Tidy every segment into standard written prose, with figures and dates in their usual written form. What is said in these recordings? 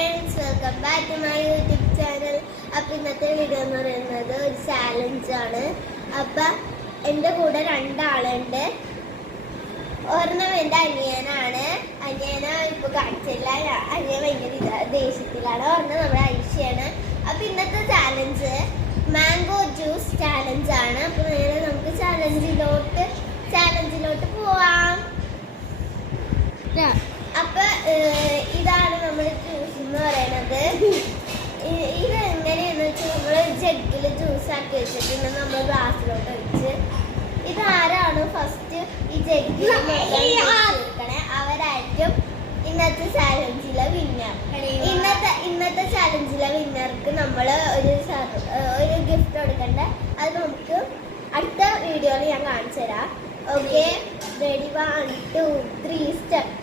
friends, welcome back to my YouTube channel. അപ്പോൾ ഇന്നത്തെ video എന്ന് പറയുന്നത് ഒരു ചാലഞ്ച് ആണ്. അപ്പോൾ എൻ്റെ കൂടെ രണ്ടാളുണ്ട്. ഒരെണ്ണം എൻ്റെ അനിയനാണ്. അനിയനെ ഇപ്പോൾ കാണിച്ചില്ല. അനിയൻ ഭയങ്കര ദേഷ്യത്തിലാണ്. ഒരെണ്ണം നമ്മുടെ ഐഷയാണ്. അപ്പോൾ ഇന്നത്തെ ചാലഞ്ച് മാംഗോ ജ്യൂസ് ചാലഞ്ച് ആണ്. അപ്പോൾ നേരെ നമുക്ക് ചാലഞ്ചിലോട്ട് പോവാം. അപ്പൊ ഇതാണ് നമ്മുടെ ജ്യൂസ് എന്ന് പറയുന്നത്. ഇത് എങ്ങനെയാന്ന് വെച്ചാൽ നമ്മൾ ജഗ്ഗിൽ ജ്യൂസ് ആക്കി വെച്ചിട്ടുണ്ട്. നമ്മൾ ഗ്ലാസ്സിലോട്ട് ഒഴിച്ച് ഇതാരാണ് ഫസ്റ്റ് ഈ ജഗ്ഗിൽ എടുക്കണേ അവരായിരിക്കും ഇന്നത്തെ ചാലഞ്ചിലെ വിന്നർ. ഇന്നത്തെ ചാലഞ്ചിലെ വിന്നർക്ക് നമ്മൾ ഒരു ഗിഫ്റ്റ് കൊടുക്കണ്ടേ. അത് നമുക്ക് അടുത്ത വീഡിയോയിൽ ഞാൻ കാണിച്ചു തരാം. Okay, ready? 1 2 3 step.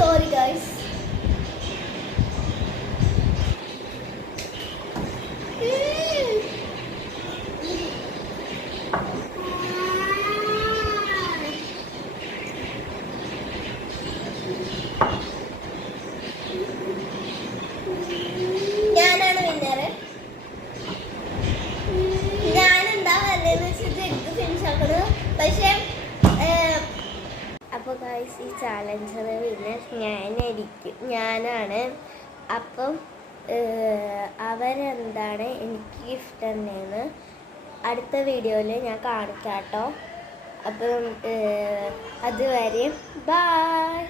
Sorry guys. ഞാനാണ് വിന്നർ. ഞാനെന്താ വല്ലതെന്ന് വെച്ചാൽ ജഗ് ഫിനിഷ് ആക്കണത്. പക്ഷെ അപ്പോൾ ഗൈസ്, ഈ ചാലഞ്ചറ് വിന്നർ ഞാനാണ്. അപ്പം അവരെന്താണ് എനിക്ക് ഗിഫ്റ്റ് തന്നെയെന്ന് അടുത്ത വീഡിയോയിൽ ഞാൻ കാണിക്കാം കേട്ടോ. അപ്പം അതുവരെ ബൈ.